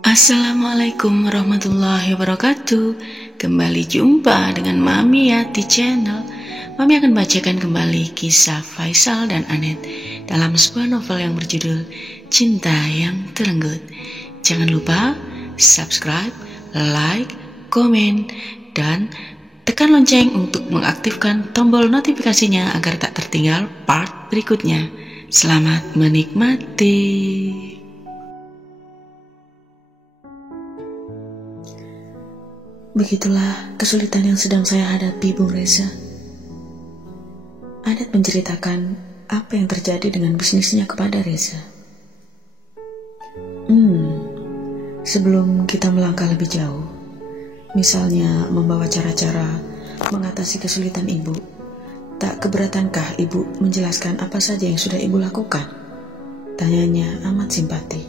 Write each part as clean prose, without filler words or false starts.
Assalamualaikum warahmatullahi wabarakatuh. Kembali jumpa dengan Mami Yati Channel. Mami akan bacakan kembali kisah Faisal dan Anet dalam sebuah novel yang berjudul Cinta yang Terenggut. Jangan lupa subscribe, like, komen, dan tekan lonceng untuk mengaktifkan tombol notifikasinya agar tak tertinggal part berikutnya. Selamat menikmati. Begitulah kesulitan yang sedang saya hadapi, Bung Reza. Anet menceritakan apa yang terjadi dengan bisnisnya kepada Reza. Sebelum kita melangkah lebih jauh, misalnya membawa cara-cara mengatasi kesulitan ibu, tak keberatankah ibu menjelaskan apa saja yang sudah ibu lakukan? Tanyanya amat simpati.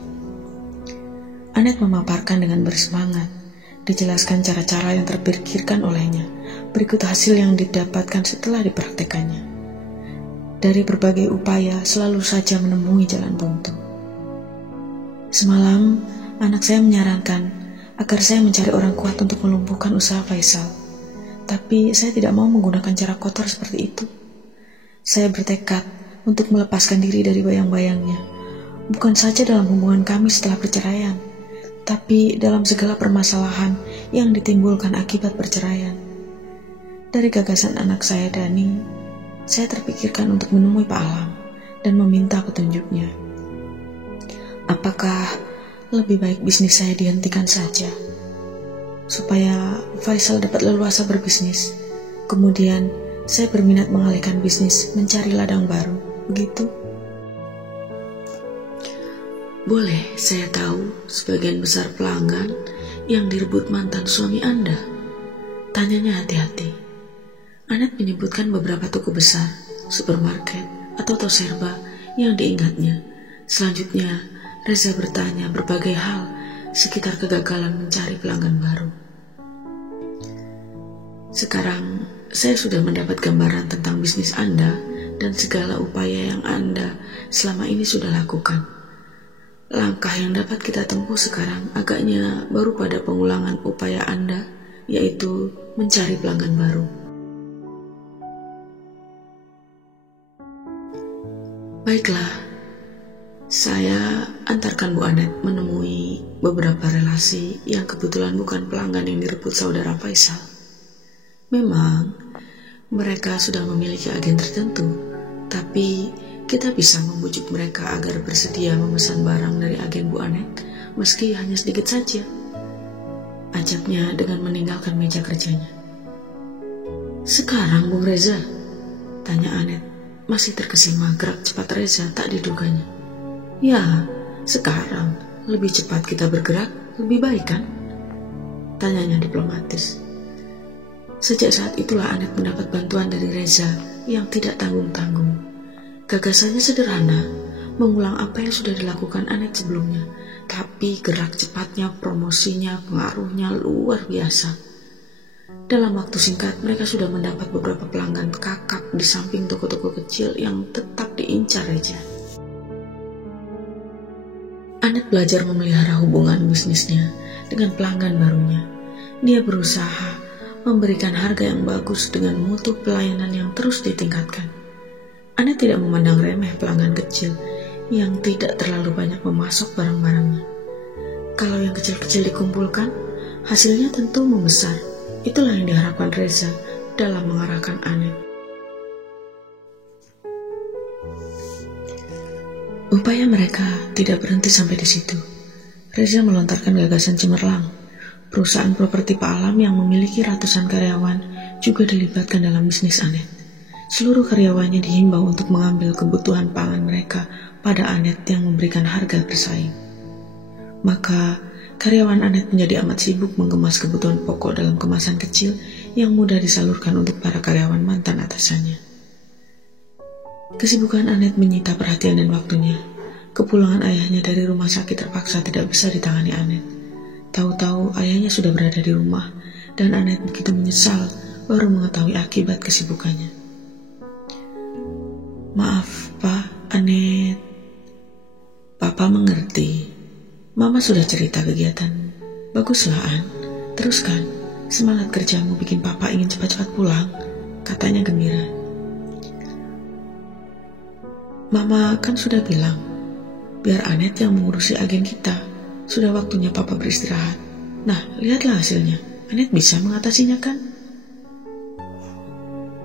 Anet memaparkan dengan bersemangat, dijelaskan cara-cara yang terpikirkan olehnya, berikut hasil yang didapatkan setelah dipraktekannya. Dari berbagai upaya selalu saja menemui jalan buntu. Semalam, anak saya menyarankan agar saya mencari orang kuat untuk melumpuhkan usaha Faisal. Tapi saya tidak mau menggunakan cara kotor seperti itu. Saya bertekad untuk melepaskan diri dari bayang-bayangnya, bukan saja dalam hubungan kami setelah perceraian, tapi dalam segala permasalahan yang ditimbulkan akibat perceraian. Dari gagasan anak saya Dani, saya terpikirkan untuk menemui Pak Alam dan meminta petunjuknya. Apakah lebih baik bisnis saya dihentikan saja, supaya Faisal dapat leluasa berbisnis, kemudian saya berminat mengalihkan bisnis mencari ladang baru, begitu? Boleh saya tahu sebagian besar pelanggan yang direbut mantan suami Anda? Tanyanya hati-hati. Anet menyebutkan beberapa toko besar, supermarket, atau toko serba yang diingatnya. Selanjutnya, Reza bertanya berbagai hal sekitar kegagalan mencari pelanggan baru. Sekarang, saya sudah mendapat gambaran tentang bisnis Anda dan segala upaya yang Anda selama ini sudah lakukan. Langkah yang dapat kita tempuh sekarang agaknya baru pada pengulangan upaya Anda, yaitu mencari pelanggan baru. Baiklah, saya antarkan Bu Anet menemui beberapa relasi yang kebetulan bukan pelanggan yang direbut saudara Faisal. Memang, mereka sudah memiliki agen tertentu, tapi kita bisa membujuk mereka agar bersedia memesan barang dari agen Bu Anet, meski hanya sedikit saja. Ajaknya dengan meninggalkan meja kerjanya. Sekarang, Bung Reza? Tanya Anet, masih terkesima gerak cepat Reza tak diduganya. Ya, sekarang lebih cepat kita bergerak, lebih baik kan? Tanyanya diplomatis. Sejak saat itulah Anet mendapat bantuan dari Reza yang tidak tanggung-tanggung. Gagasannya sederhana, mengulang apa yang sudah dilakukan Anet sebelumnya, tapi gerak cepatnya, promosinya, pengaruhnya luar biasa. Dalam waktu singkat, mereka sudah mendapat beberapa pelanggan kakap di samping toko-toko kecil yang tetap diincar Reza. Anet belajar memelihara hubungan bisnisnya dengan pelanggan barunya. Dia berusaha memberikan harga yang bagus dengan mutu pelayanan yang terus ditingkatkan. Anet tidak memandang remeh pelanggan kecil yang tidak terlalu banyak memasok barang-barangnya. Kalau yang kecil-kecil dikumpulkan, hasilnya tentu membesar. Itulah yang diharapkan Reza dalam mengarahkan Anet. Upaya mereka tidak berhenti sampai di situ. Reza melontarkan gagasan cemerlang. Perusahaan properti Pak Alam yang memiliki ratusan karyawan juga dilibatkan dalam bisnis Anet. Seluruh karyawannya dihimbau untuk mengambil kebutuhan pangan mereka pada Anet yang memberikan harga bersaing. Maka, karyawan Anet menjadi amat sibuk mengemas kebutuhan pokok dalam kemasan kecil yang mudah disalurkan untuk para karyawan mantan atasannya. Kesibukan Anet menyita perhatian dan waktunya. Kepulangan ayahnya dari rumah sakit terpaksa tidak bisa ditangani Anet. Tahu-tahu ayahnya sudah berada di rumah, dan Anet begitu menyesal baru mengetahui akibat kesibukannya. Maaf, Pak, Anet. Papa mengerti. Mama sudah cerita kegiatan. Baguslah, An. Teruskan. Semangat kerjamu bikin papa ingin cepat-cepat pulang, katanya gembira. Mama kan sudah bilang, biar Anet yang mengurusi agen kita. Sudah waktunya papa beristirahat. Nah, lihatlah hasilnya. Anet bisa mengatasinya kan?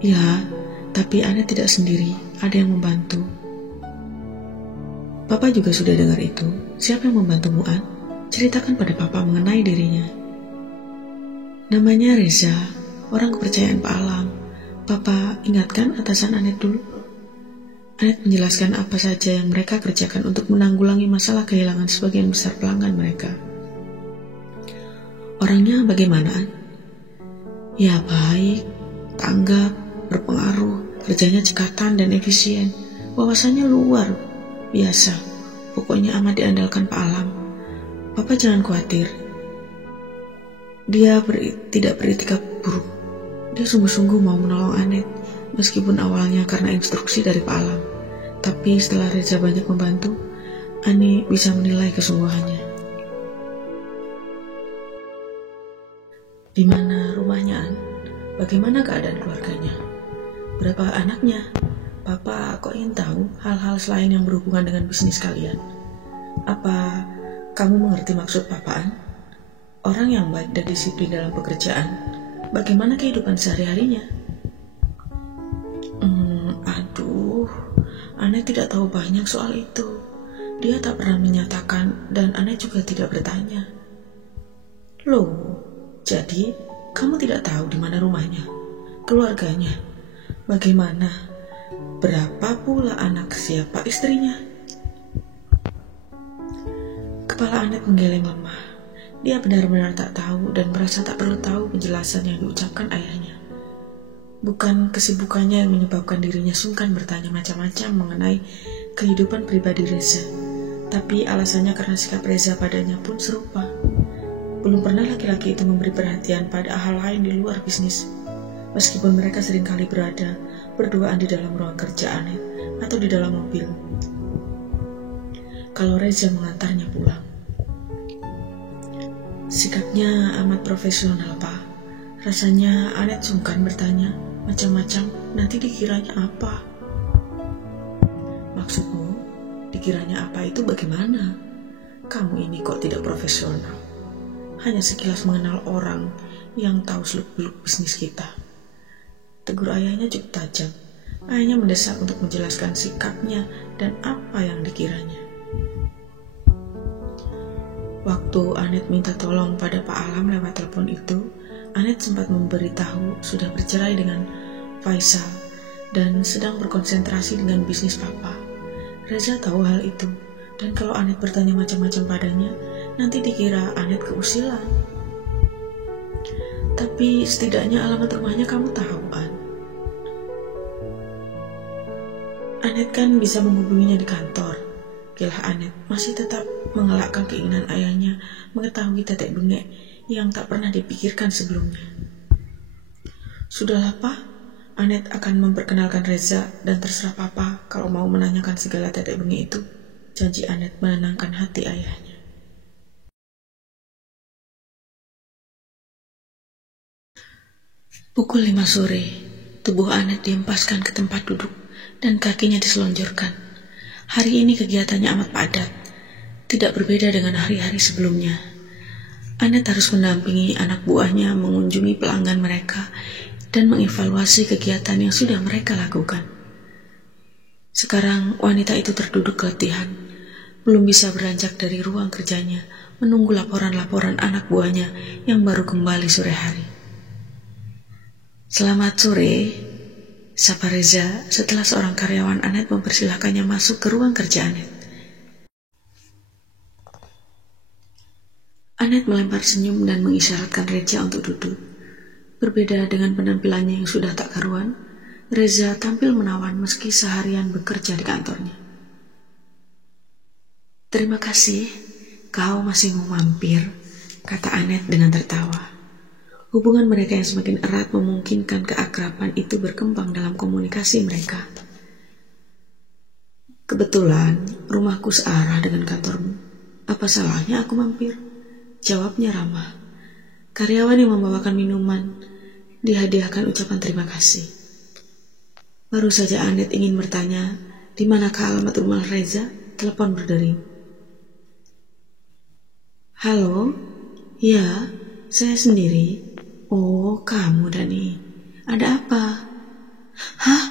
Ya, tapi Anet tidak sendiri. Ada yang membantu. Papa juga sudah dengar itu. Siapa yang membantumu, An? Ceritakan pada papa mengenai dirinya. Namanya Reza, orang kepercayaan Pak Alam. Papa ingatkan atasan Anet dulu. Anet menjelaskan apa saja yang mereka kerjakan untuk menanggulangi masalah kehilangan sebagian besar pelanggan mereka. Orangnya bagaimana, An? Ya baik, tanggap, berpengaruh, kerjanya cekatan dan efisien, wawasannya luar biasa, pokoknya amat diandalkan Pak Alam. Papa jangan khawatir, dia tidak beritikad buruk. Dia sungguh-sungguh mau menolong Anet, meskipun awalnya karena instruksi dari Pak Alam. Tapi setelah Reza banyak membantu, Ani bisa menilai kesungguhannya. Di mana rumahnya, An? Bagaimana keadaan keluarganya? Berapa anaknya? Papa kok ingin tahu hal-hal selain yang berhubungan dengan bisnis kalian. Apa kamu mengerti maksud Papaan? Orang yang baik dan disiplin dalam pekerjaan, bagaimana kehidupan sehari-harinya? Aduh, Anet tidak tahu banyak soal itu. Dia tak pernah menyatakan dan Anet juga tidak bertanya. Loh, jadi kamu tidak tahu di mana rumahnya, keluarganya, bagaimana? Berapa pula anak, siapa istrinya? Kepala Anet menggeleng lemah. Dia benar-benar tak tahu dan merasa tak perlu tahu penjelasan yang diucapkan ayahnya. Bukan kesibukannya yang menyebabkan dirinya sungkan bertanya macam-macam mengenai kehidupan pribadi Reza, tapi alasannya karena sikap Reza padanya pun serupa. Belum pernah laki-laki itu memberi perhatian pada hal lain di luar bisnis, meskipun mereka seringkali berduaan di dalam ruang kerja Anet atau di dalam mobil. Kalau Reza mengantarnya pulang. Sikapnya amat profesional, Pak. Rasanya Anet sungkan bertanya macam-macam, nanti dikiranya apa? Maksudmu, dikiranya apa itu bagaimana? Kamu ini kok tidak profesional? Hanya sekilas mengenal orang yang tahu seluk-beluk bisnis kita. Tegur ayahnya cukup tajam. Ayahnya mendesak untuk menjelaskan sikapnya dan apa yang dikiranya. Waktu Anet minta tolong pada Pak Alam lewat telepon itu, Anet sempat memberitahu sudah bercerai dengan Faisal dan sedang berkonsentrasi dengan bisnis papa. Reza tahu hal itu, dan kalau Anet bertanya macam-macam padanya, nanti dikira Anet keusilan. Tapi setidaknya alamat rumahnya kamu tahu, An. Anet kan bisa menghubunginya di kantor. Gilah Anet masih tetap mengelakkan keinginan ayahnya mengetahui tetek bengek yang tak pernah dipikirkan sebelumnya. Sudahlah, Pak. Anet akan memperkenalkan Reza dan terserah Papa kalau mau menanyakan segala tetek bengek itu. Janji Anet menenangkan hati ayahnya. Pukul 5 sore, tubuh Anet dihempaskan ke tempat duduk dan kakinya diselonjorkan. Hari ini kegiatannya amat padat, tidak berbeda dengan hari-hari sebelumnya. Anet harus mendampingi anak buahnya mengunjungi pelanggan mereka dan mengevaluasi kegiatan yang sudah mereka lakukan. Sekarang wanita itu terduduk keletihan, belum bisa beranjak dari ruang kerjanya, menunggu laporan-laporan anak buahnya yang baru kembali sore hari. Selamat sore, sapa Reza setelah seorang karyawan Anet mempersilahkannya masuk ke ruang kerja Anet. Anet melempar senyum dan mengisyaratkan Reza untuk duduk. Berbeda dengan penampilannya yang sudah tak karuan, Reza tampil menawan meski seharian bekerja di kantornya. Terima kasih, kau masih mau mampir, kata Anet dengan tertawa. Hubungan mereka yang semakin erat memungkinkan keakraban itu berkembang dalam komunikasi mereka. Kebetulan, rumahku searah dengan kantormu. Apa salahnya aku mampir? Jawabnya ramah. Karyawan yang membawakan minuman dihadiahkan ucapan terima kasih. Baru saja Anet ingin bertanya, di manakah alamat rumah Reza? Telepon berdering. Halo? Ya, saya sendiri. Oh, kamu Dani. Ada apa? Hah?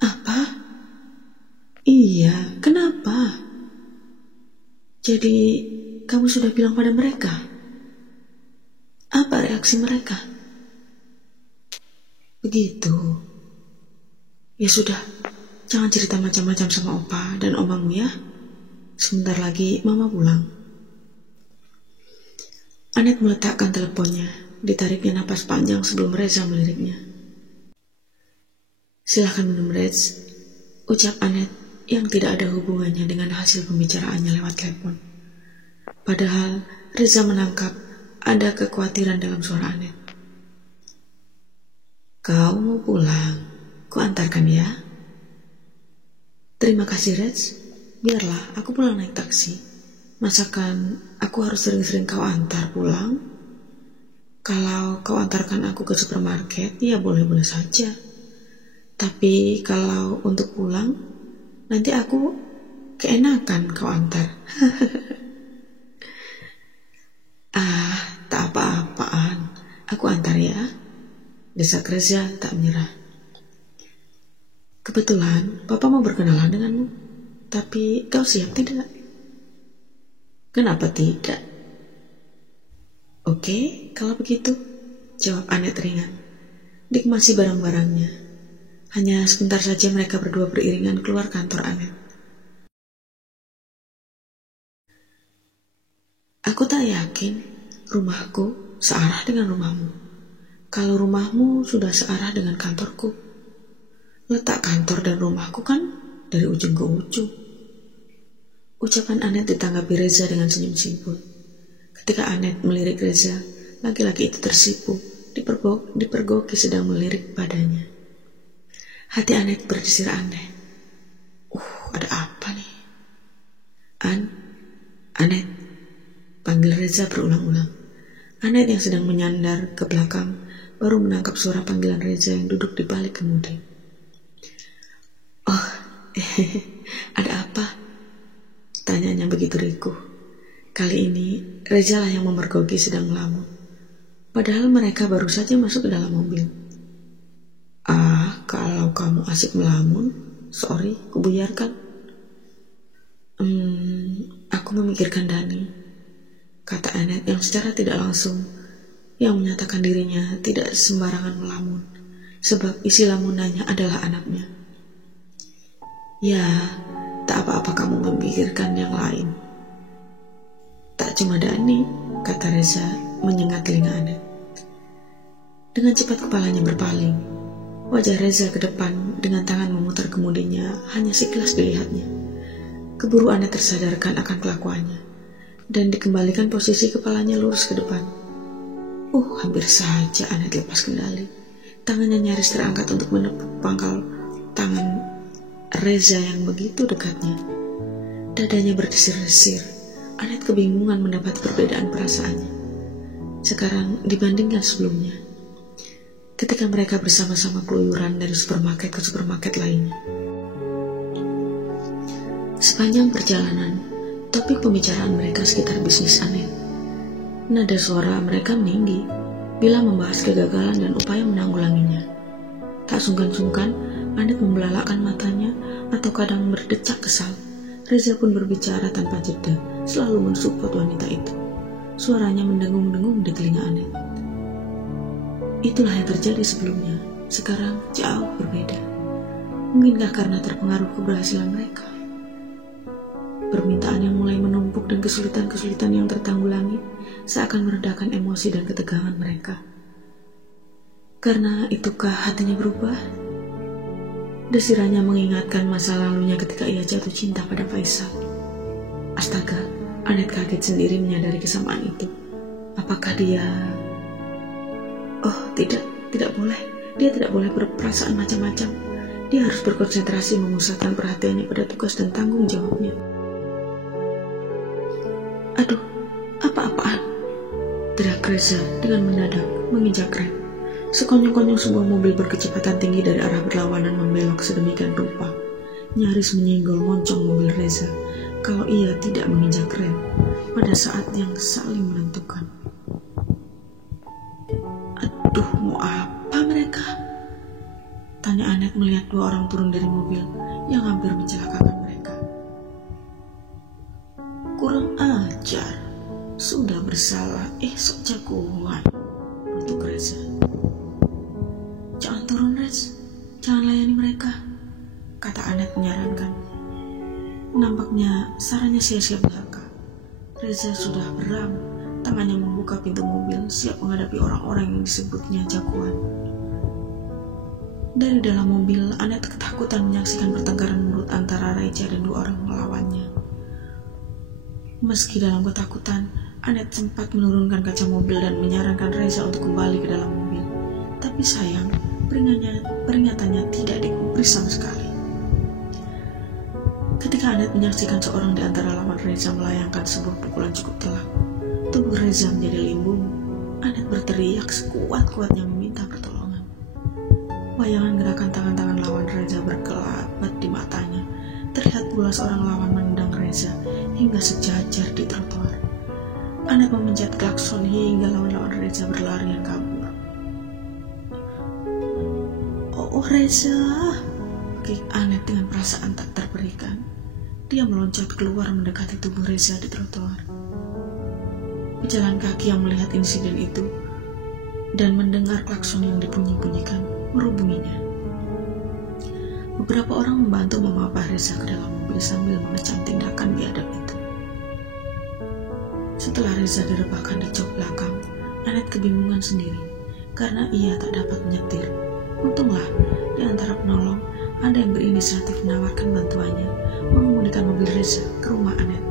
Apa? Iya, kenapa? Jadi, kamu sudah bilang pada mereka? Apa reaksi mereka? Begitu. Ya sudah, jangan cerita macam-macam sama opa dan omamu ya. Sebentar lagi mama pulang. Anet meletakkan teleponnya, ditariknya napas panjang sebelum Reza meliriknya. Silahkan minum Rez, ucap Anet yang tidak ada hubungannya dengan hasil pembicaraannya lewat telepon. Padahal Reza menangkap ada kekhawatiran dalam suara Anet. Kau mau pulang? Ku antarkan ya. Terima kasih Rez, biarlah aku pulang naik taksi. Masakan aku harus sering-sering kau antar pulang? Kalau kau antarkan aku ke supermarket, ya boleh-boleh saja. Tapi kalau untuk pulang, nanti aku keenakan kau antar. Tak apa-apaan. Aku antar ya. Desak Reza tak menyerah. Kebetulan Papa mau berkenalan denganmu. Tapi kau siap tidak? Kenapa tidak? Oke, kalau begitu, jawab Anet ringan. Dikemasi barang-barangnya. Hanya sebentar saja mereka berdua beriringan keluar kantor Anet. Aku tak yakin rumahku searah dengan rumahmu. Kalau rumahmu sudah searah dengan kantorku. Letak kantor dan rumahku kan dari ujung ke ujung. Ucapan Anet ditanggapi Reza dengan senyum simpul. Ketika Anet melirik Reza, laki-laki itu tersipu, dipergoki sedang melirik padanya. Hati Anet berdesir aneh. Ada apa nih? Anet, panggil Reza berulang-ulang. Anet yang sedang menyandar ke belakang baru menangkap suara panggilan Reza yang duduk di balik kemudi. Ada apa? Tanyanya begitu rikuh. Kali ini Reza lah yang memergoki sedang melamun. Padahal mereka baru saja masuk ke dalam mobil. Kalau kamu asik melamun, sorry, kubuyarkan. Aku memikirkan Dani, kata Anet yang secara tidak langsung yang menyatakan dirinya tidak sembarangan melamun, sebab isi lamunannya adalah anaknya. Ya, tak apa-apa kamu memikirkan yang lain. Tak cuma Dani, kata Reza menyengat telinga Anet. Dengan cepat kepalanya berpaling. Wajah Reza ke depan dengan tangan memutar kemudinya hanya sekilas dilihatnya. Keburu Anet tersadarkan akan kelakuannya dan dikembalikan posisi kepalanya lurus ke depan. Hampir saja Anet lepas kendali. Tangannya nyaris terangkat untuk menepuk pangkal tangan Reza yang begitu dekatnya. Dadanya berdesir-desir. Anet kebingungan mendapat perbedaan perasaannya sekarang dibandingkan sebelumnya. Ketika mereka bersama-sama keluyuran dari supermarket ke supermarket lainnya. Sepanjang perjalanan, topik pembicaraan mereka sekitar bisnis Anet. Nada suara mereka meninggi bila membahas kegagalan dan upaya menanggulanginya. Tak sungkan-sungkan, Anet membelalakkan matanya atau kadang berdecak kesal. Reza pun berbicara tanpa jeda, selalu mensupport wanita itu. Suaranya mendengung-dengung di telinga Anet. Itulah yang terjadi sebelumnya, sekarang jauh berbeda. Mungkinkah karena terpengaruh keberhasilan mereka? Permintaan yang mulai menumpuk dan kesulitan-kesulitan yang tertanggulangi seakan meredakan emosi dan ketegangan mereka. Karena itukah hatinya berubah? Desirannya mengingatkan masa lalunya ketika ia jatuh cinta pada Faisal. Astaga, Anet kaget sendiri menyadari kesamaan itu. Apakah dia... tidak boleh. Dia tidak boleh berperasaan macam-macam. Dia harus berkonsentrasi memusatkan perhatiannya pada tugas dan tanggung jawabnya. teriak Reza dengan mendadak menginjak rem. Sekonyong-konyong sebuah mobil berkecepatan tinggi dari arah berlawanan membelok sedemikian rupa, nyaris menyinggol moncong mobil Reza kalau ia tidak menginjak rem pada saat yang saling menentukan. "Aduh, mau apa mereka?" tanya Anet melihat dua orang turun dari mobil yang hampir mencelakakan mereka. "Kurang ajar, sudah bersalah, sok jagoan," untuk Reza. "Jangan turun, Rez, jangan layani mereka," kata Anet menyarankan. Nampaknya sarannya sia-sia belaka. Reza sudah beram, tangannya membuka pintu mobil siap menghadapi orang-orang yang disebutnya jagoan. Dari dalam mobil, Anet ketakutan menyaksikan pertengkaran mulut antara Reza dan dua orang melawannya. Meski dalam ketakutan, Anet sempat menurunkan kaca mobil dan menyarankan Reza untuk kembali ke dalam mobil. Tapi sayang, peringatannya tidak digubris sama sekali. Ketika Anet menyaksikan seorang di antara lawan Reza melayangkan sebuah pukulan cukup telak, tubuh Reza menjadi limbung. Anet berteriak sekuat-kuatnya meminta pertolongan. Bayangan gerakan tangan-tangan lawan Reza berkelabat di matanya. Terlihat pula seorang lawan menendang Reza hingga sejajar di trotoar. Anet memencet klakson hingga lawan-lawan Reza berlarian kabur. "Oh Reza!" kik Anet dengan perasaan tak terberikan. Dia meloncat keluar mendekati tubuh Reza di trotoar. Pejalan kaki yang melihat insiden itu dan mendengar klakson yang dibunyi-bunyikan merubunginya. Beberapa orang membantu memapah Reza ke dalam mobil sambil mengecam tindakan biadab itu. Setelah Reza direbahkan di jok belakang, Anet kebingungan sendiri karena ia tak dapat menyetir. Untunglah di antara penolong ada yang berinisiatif menawarkan bantuannya mengemudikan mobil Reza ke rumah Anet.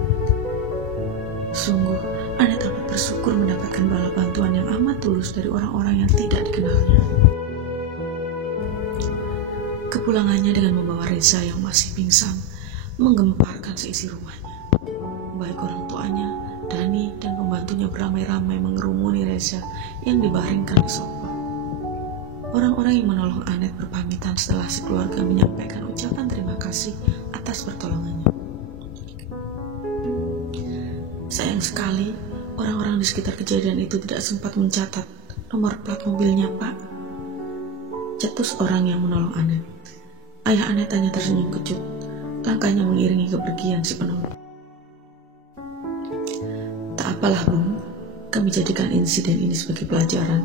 Sungguh, Anet amat bersyukur mendapatkan bala bantuan yang amat tulus dari orang-orang yang tidak dikenalnya. Kepulangannya dengan membawa Reza yang masih pingsan menggemparkan seisi rumahnya. Baik orang tuanya, Dani, dan pembantunya beramai-ramai mengerumuni Reza yang dibaringkan di sofa. Orang-orang yang menolong Anet berpamitan setelah sekeluarga menyampaikan ucapan terima kasih atas pertolongannya. Sayang sekali, orang-orang di sekitar kejadian itu tidak sempat mencatat nomor plat mobilnya, Pak, cetus orang yang menolong Anet. Ayah Anet hanya tersenyum kecut, langkahnya mengiringi kepergian si penolong. "Tak apalah, Bung, kami jadikan insiden ini sebagai pelajaran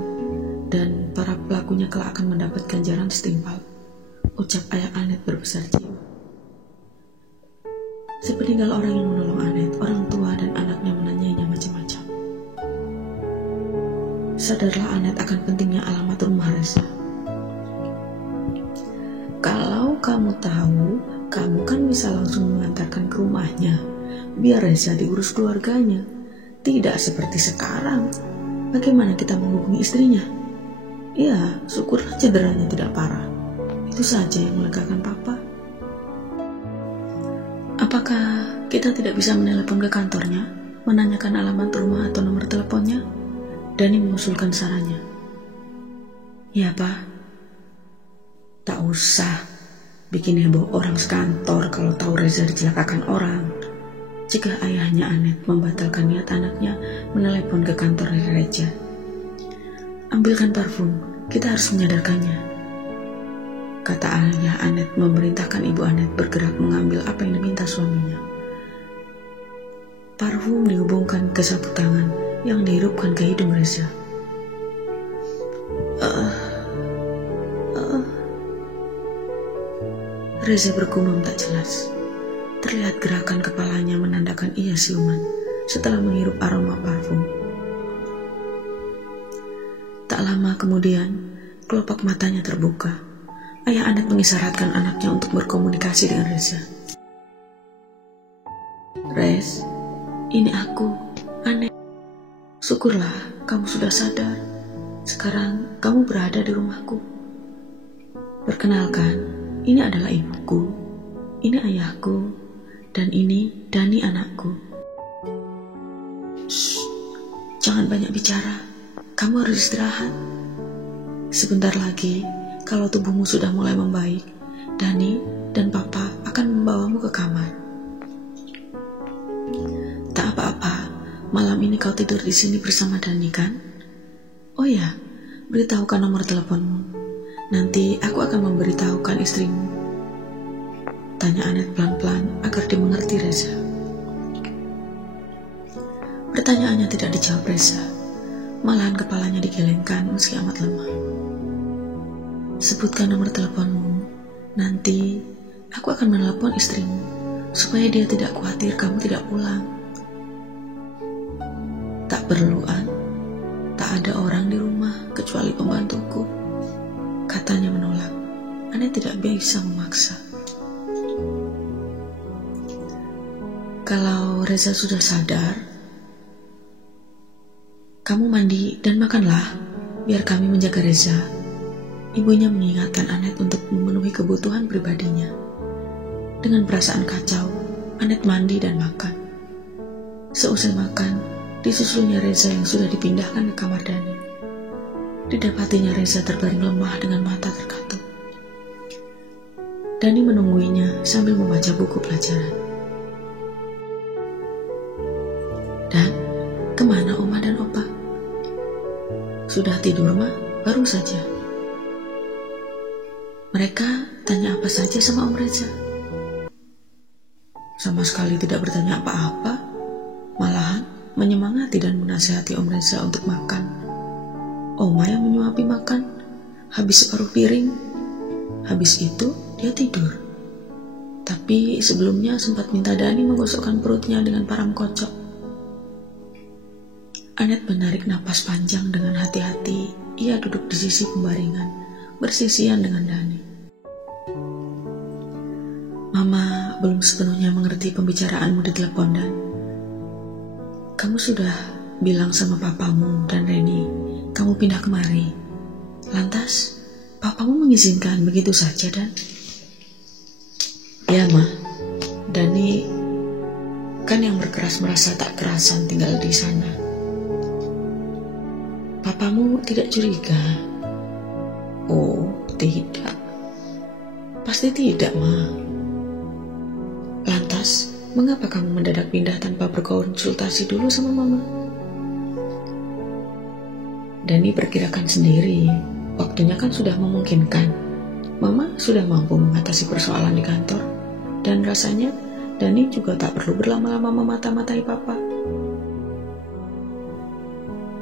dan para pelakunya kelak akan mendapat ganjaran setimpal," ucap ayah Anet berbesar jiwa. Sepeninggal orang yang menolong Anet, orang tua dan anaknya menanyainya macam-macam. Sadarlah Anet akan pentingnya alamat rumah Reza. "Kalau kamu tahu, kamu kan bisa langsung mengantarkan ke rumahnya, biar Reza diurus keluarganya. Tidak seperti sekarang. Bagaimana kita menghubungi istrinya? Ya, syukurlah cederanya tidak parah. Itu saja yang melegakan Papa." "Apakah kita tidak bisa menelepon ke kantornya, menanyakan alamat rumah atau nomor teleponnya?" Dani mengusulkan sarannya. "Ya, Pak. Tak usah bikin heboh orang sekantor kalau tahu Reza dicelakakan orang," jika ayahnya Anet membatalkan niat anaknya menelepon ke kantor Reza. "Ambilkan parfum, kita harus menyadarkannya," kata ayah Anet memerintahkan ibu Anet bergerak mengambil apa yang diminta suaminya. Parfum dihubungkan ke sapu tangan yang dihirupkan ke hidung Reza. Reza bergumam tak jelas. Terlihat gerakan kepalanya menandakan ia siuman setelah menghirup aroma parfum. Tak lama kemudian, kelopak matanya terbuka. Ayah Anet mengisyaratkan anaknya untuk berkomunikasi dengan Reza. "Rez, ini aku, Anet. Syukurlah kamu sudah sadar. Sekarang kamu berada di rumahku. Perkenalkan, ini adalah ibuku, ini ayahku, dan ini Dani anakku." "Shh, jangan banyak bicara. Kamu harus istirahat. Sebentar lagi, kalau tubuhmu sudah mulai membaik, Dani dan Papa akan membawamu ke kamar. Tak apa-apa, malam ini kau tidur di sini bersama Dani kan? Oh ya, beritahukan nomor teleponmu. Nanti aku akan memberitahukan istrimu. Tanya Anet pelan-pelan agar dimengerti Reza. Pertanyaannya tidak dijawab Reza. Malahan kepalanya digelengkan meski amat lemah. Sebutkan nomor teleponmu. Nanti aku akan menelepon istrimu supaya dia tidak khawatir kamu tidak pulang. Tak perlu, An. Tak ada orang di rumah kecuali pembantuku. Katanya menolak. Anet tidak bisa memaksa. Kalau Reza sudah sadar, kamu mandi dan makanlah, biar kami menjaga Reza. Ibunya mengingatkan Anet untuk memenuhi kebutuhan pribadinya. Dengan perasaan kacau, Anet mandi dan makan. Seusai makan, disusulnya Reza yang sudah dipindahkan ke kamar Dani. Didapatinya Reza terbaring lemah dengan mata terkatup. Dani menungguinya sambil membaca buku pelajaran. Dan, kemana Oma dan Opa? Sudah tidur, Ma? Baru saja. Mereka tanya apa saja sama Om Reza. Sama sekali tidak bertanya apa-apa, malahan menyemangati dan menasihati Om Reza untuk makan. Oma yang menyuapi makan, habis separuh piring. Habis itu dia tidur. Tapi sebelumnya sempat minta Dani menggosokkan perutnya dengan param kocok. Anet menarik napas panjang dengan hati-hati. Ia duduk di sisi pembaringan, bersisian dengan Dani. Mama belum sepenuhnya mengerti pembicaraanmu di telepon, Dan. Kamu sudah bilang sama papamu dan Reni, kamu pindah kemari. Lantas, papamu mengizinkan begitu saja, Dan? Ya, Ma. Dani kan yang berkeras merasa tak kerasan tinggal di sana. Papamu tidak curiga? Oh, tidak. Pasti tidak, Ma. Lantas, mengapa kamu mendadak pindah tanpa berkonsultasi dulu sama Mama? Dani perkirakan sendiri, waktunya kan sudah memungkinkan. Mama sudah mampu mengatasi persoalan di kantor, dan rasanya Dani juga tak perlu berlama-lama memata-matai Papa.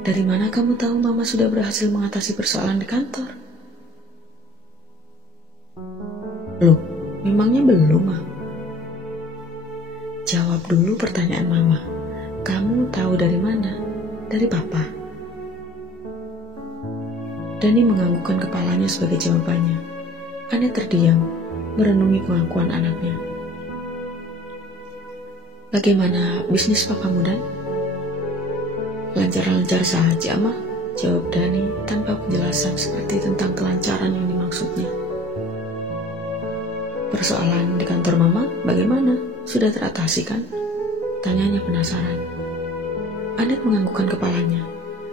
Dari mana kamu tahu Mama sudah berhasil mengatasi persoalan di kantor? Loh, memangnya belum, Ma? Jawab dulu pertanyaan Mama. Kamu tahu dari mana? Dari Papa? Dani menganggukkan kepalanya sebagai jawabannya. Anet terdiam, merenungi pengakuan anaknya. Bagaimana bisnis papamu, Dan? Lancar-lancar saja, Ma, jawab Dani tanpa penjelasan seperti tentang kelancaran yang dimaksudnya. Persoalan di kantor Mama bagaimana? Sudah teratasi kan? Tanyanya penasaran. Anet menganggukkan kepalanya.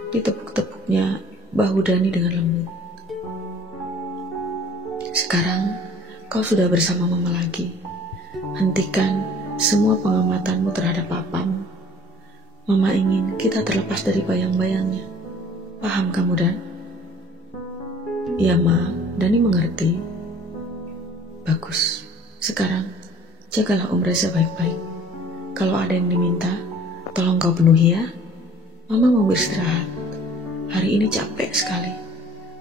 Ditepuk-tepuknya bahu Dani dengan lembut. Sekarang kau sudah bersama Mama lagi. Hentikan semua pengamatanmu terhadap papamu. Mama ingin kita terlepas dari bayang-bayangnya. Paham kamu, Dan? Ya, Ma. Dani mengerti. Bagus. Sekarang jagalah Om Reza baik-baik. Kalau ada yang diminta, tolong kau penuhi ya. Mama mau beristirahat. Hari ini capek sekali.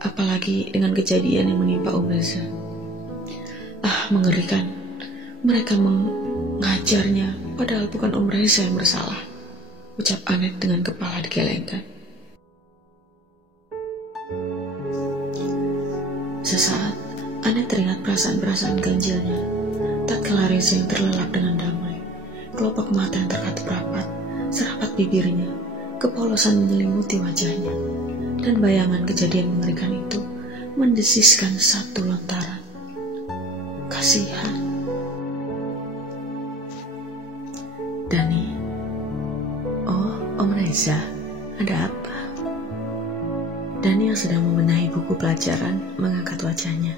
Apalagi dengan kejadian yang menimpa Om Reza. Mengerikan. Mereka mengajarnya, padahal bukan Om Reza yang bersalah. Ucap Anet dengan kepala digelengkan. Sesaat, Anet teringat perasaan-perasaan ganjilnya. Tatkala Reza yang terlelap dengan damai, kelopak mata yang terkatup rapat, serapat bibirnya, kepolosan menyelimuti wajahnya, dan bayangan kejadian mengerikan itu mendesiskan satu lontaran. Kasihan. Dani. Oh, Om Reza. Ada apa? Dani yang sedang membenahi buku pelajaran mengangkat wajahnya.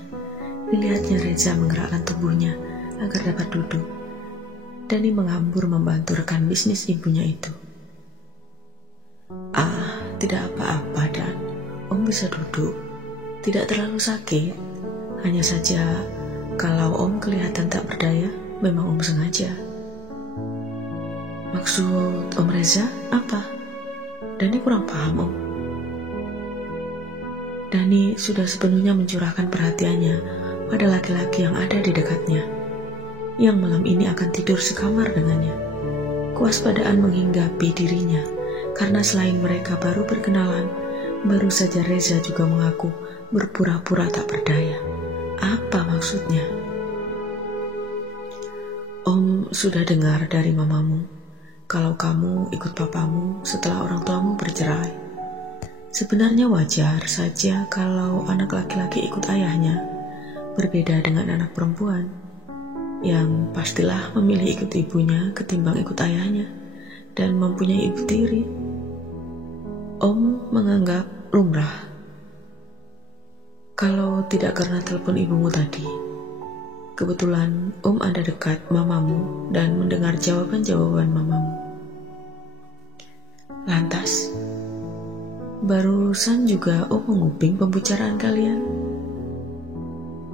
Dilihatnya Reza menggerakkan tubuhnya agar dapat duduk. Dani menghambur membantu rekan bisnis ibunya itu. Tidak apa-apa Dan, Om bisa duduk. Tidak terlalu sakit. Hanya saja kalau Om kelihatan tak berdaya, memang Om sengaja. Maksud Om Reza apa? Dani kurang paham Om. Dani sudah sepenuhnya mencurahkan perhatiannya pada laki-laki yang ada di dekatnya, yang malam ini akan tidur sekamar dengannya. Kewaspadaan menghinggapi dirinya, karena selain mereka baru berkenalan, baru saja Reza juga mengaku berpura-pura tak berdaya. Apa maksudnya? Om sudah dengar dari mamamu kalau kamu ikut papamu setelah orang tuamu bercerai. Sebenarnya wajar saja kalau anak laki-laki ikut ayahnya, berbeda dengan anak perempuan yang pastilah memilih ikut ibunya ketimbang ikut ayahnya dan mempunyai ibu tiri. Om menganggap lumrah. Kalau tidak karena telepon ibumu tadi, kebetulan Om ada dekat mamamu dan mendengar jawaban-jawaban mamamu. Lantas, barusan juga Om menguping pembicaraan kalian.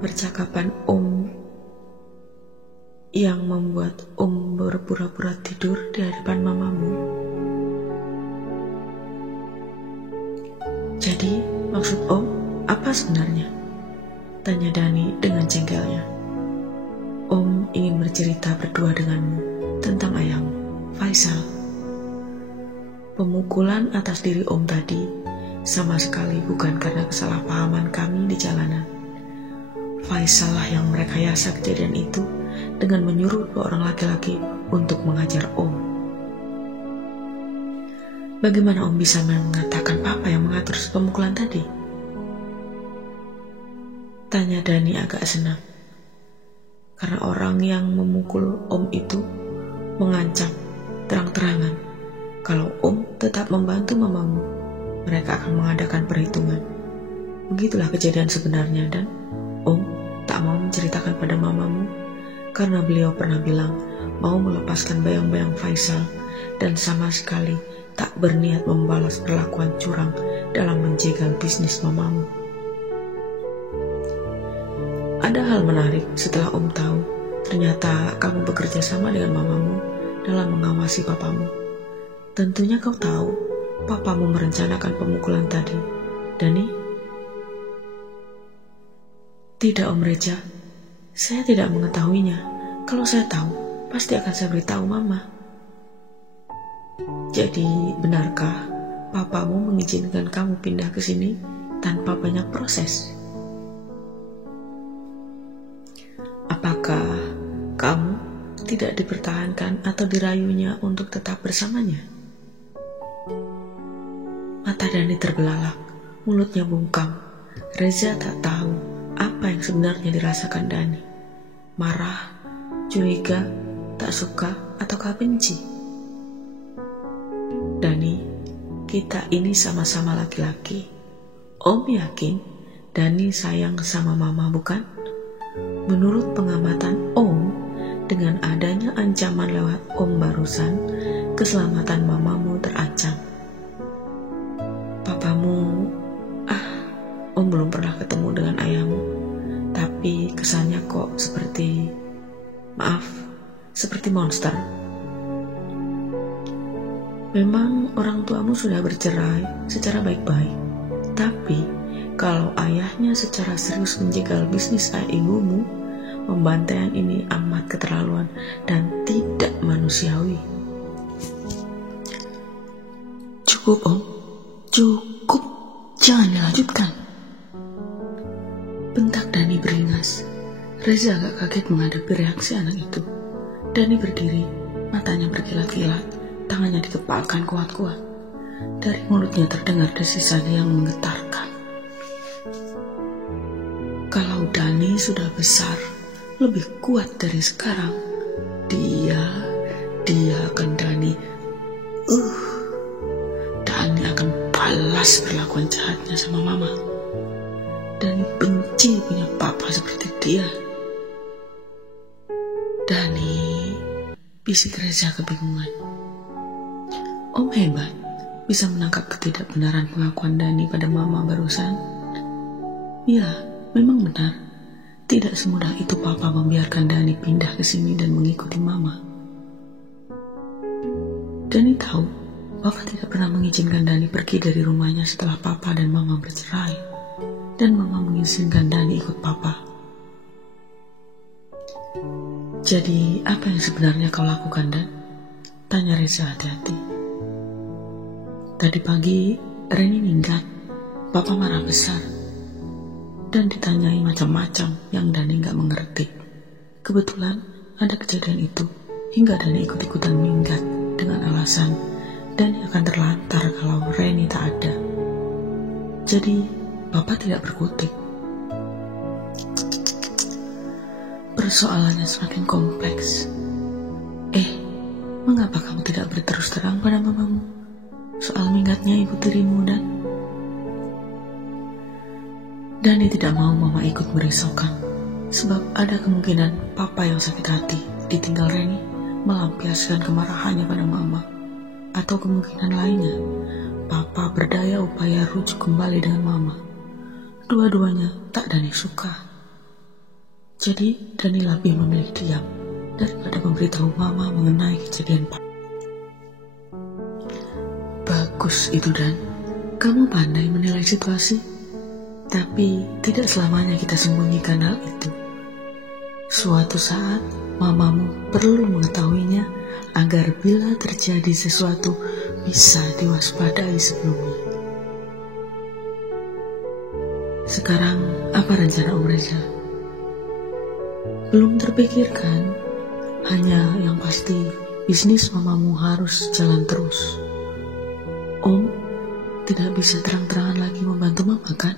Percakapan Om yang membuat Om berpura-pura tidur di hadapan mamamu. Jadi, maksud Om apa sebenarnya? Tanya Dani dengan jengkelnya. Om ingin bercerita berdua denganmu tentang ayahmu, Faisal. Pemukulan atas diri Om tadi sama sekali bukan karena kesalahpahaman kami di jalanan. Faisal lah yang merekayasa kejadian itu dengan menyuruh dua orang laki-laki untuk mengajar Om. Bagaimana Om bisa mengatakan papa yang mengatur pemukulan tadi? Tanya Dani agak senang. Karena orang yang memukul Om itu mengancam terang-terangan kalau Om tetap membantu mamamu, mereka akan mengadakan perhitungan. Begitulah kejadian sebenarnya dan Om tak mau menceritakan pada mamamu karena beliau pernah bilang mau melepaskan bayang-bayang Faisal dan sama sekali tak berniat membalas perlakuan curang dalam menjegal bisnis mamamu. Ada hal menarik setelah Om tahu ternyata kamu bekerja sama dengan mamamu dalam mengawasi papamu. Tentunya kau tahu papamu merencanakan pemukulan tadi, Dani? Tidak Om Reza, saya tidak mengetahuinya. Kalau saya tahu, pasti akan saya beritahu mama. Jadi benarkah papamu mengizinkan kamu pindah ke sini tanpa banyak proses? Apakah kamu tidak dipertahankan atau dirayunya untuk tetap bersamanya? Mata Dani terbelalak, mulutnya bungkam. Reza tak tahu apa yang sebenarnya dirasakan Dani. Marah, curiga, tak suka, ataukah benci? Dani, kita ini sama-sama laki-laki. Om yakin Dani sayang sama mama, bukan? Menurut pengamatan Om, dengan adanya ancaman lewat Om barusan, keselamatan mamamu terancam. Papamu, Om belum pernah ketemu dengan ayahmu, tapi kesannya kok seperti, seperti monster. Memang orang tuamu sudah bercerai secara baik-baik, tapi kalau ayahnya secara serius menjegal bisnis ayah ibumu, pembantaian ini amat keterlaluan dan tidak manusiawi. Cukup Om, cukup, jangan dilanjutkan. Bentak Dani beringas. Reza agak kaget menghadapi reaksi anak itu. Dani berdiri, matanya berkilat-kilat, tangannya dikepalkan kuat-kuat. Dari mulutnya terdengar desisan yang menggetarkan. Kalau Dani sudah besar, lebih kuat dari sekarang, dia akan Dani balas perlakuan jahatnya sama mama. Dani benci punya papa seperti dia. Dani, bisik Reza kebingungan. Om hebat, bisa menangkap ketidakbenaran pengakuan Dani pada mama barusan. Ya, memang benar. Tidak semudah itu papa membiarkan Dani pindah ke sini dan mengikuti mama. Dani tahu, papa tidak pernah mengizinkan Dani pergi dari rumahnya setelah papa dan mama bercerai. Dan mama mengizinkan Dani ikut papa. Jadi, apa yang sebenarnya kau lakukan, Dan? Tanya Reza hati-hati. Tadi pagi, Reni minggat. Papa marah besar. Dan ditanyai macam-macam yang Dani gak mengerti. Kebetulan, ada kejadian itu, hingga Dani ikut-ikutan minggat dengan alasan Dani akan terlantar kalau Reni tak ada. Jadi, Papa tidak berkutik. Persoalannya semakin kompleks. Mengapa kamu tidak berterus terang pada mamamu soal minggatnya ibu tirimu, Dan? Dani tidak mau mama ikut merisaukan, sebab ada kemungkinan papa yang sakit hati ditinggal Reni melampiaskan kemarahannya pada mama, atau kemungkinan lainnya papa berdaya upaya rujuk kembali dengan mama. Dua-duanya tak Dani suka. Jadi Dani lebih memilih diam daripada memberitahu mama mengenai kejadian papa. Bagus itu, Dan. Kamu pandai menilai situasi. Tapi tidak selamanya kita sembunyikan hal itu. Suatu saat mamamu perlu mengetahuinya agar bila terjadi sesuatu bisa diwaspadai sebelumnya. Sekarang apa rencana Om Reza? Belum terpikirkan, hanya yang pasti bisnis mamamu harus jalan terus. Om tidak bisa terang-terangan lagi membantu mama, kan?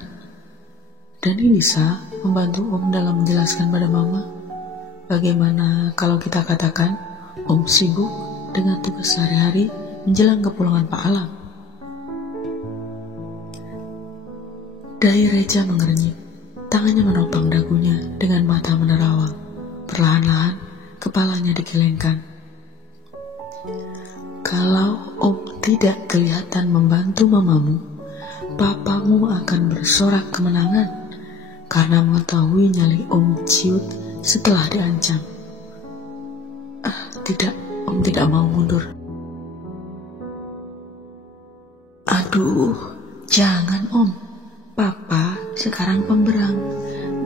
Dani bisa membantu Om dalam menjelaskan pada mama bagaimana kalau kita katakan Om sibuk dengan tugas sehari-hari menjelang kepulangan Pak Alam. Dahi Reza mengernyit, tangannya menopang dagunya dengan mata menerawang. Perlahan-lahan kepalanya digelengkan. Kalau Om tidak kelihatan membantu mamamu, papamu akan bersorak kemenangan karena mengetahui nyali Om ciut setelah diancam. Tidak, Om tidak mau mundur. Aduh, jangan Om. Papa sekarang pemberang.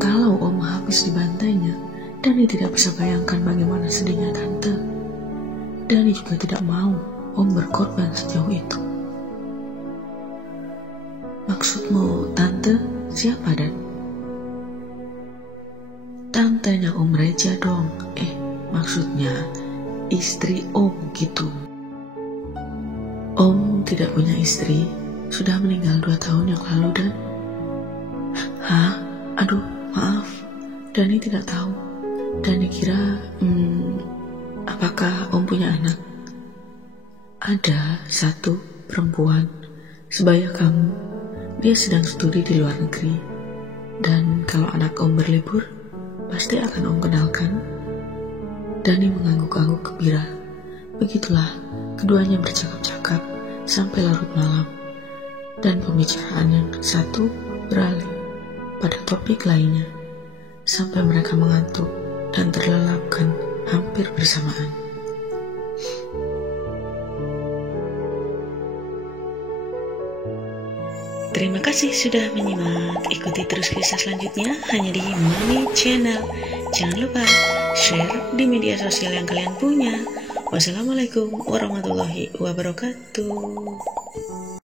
Kalau Om habis dibantainya, Dani tidak bisa bayangkan bagaimana sedihnya Tante. Dani juga tidak mau Om berkorban sejauh itu. Maksudmu Tante siapa, Dan? Tantenya Om Reza dong. Maksudnya istri Om gitu. Om tidak punya istri, sudah meninggal 2 tahun yang lalu, Dan. Hah? Aduh, maaf. Dani tidak tahu. Dani kira, apakah Om punya anak? Ada 1 perempuan, sebaya kamu. Dia sedang studi di luar negeri. Dan kalau anak Om berlibur, pasti akan Om kenalkan. Dani mengangguk-angguk gembira. Begitulah, keduanya bercakap-cakap sampai larut malam. Dan pembicaraan yang satu beralih pada topik lainnya, sampai mereka mengantuk dan terlelapkan hampir bersamaan. Terima kasih sudah menyimak. Ikuti terus kisah selanjutnya hanya di Mami Channel. Jangan lupa share di media sosial yang kalian punya. Wassalamualaikum warahmatullahi wabarakatuh.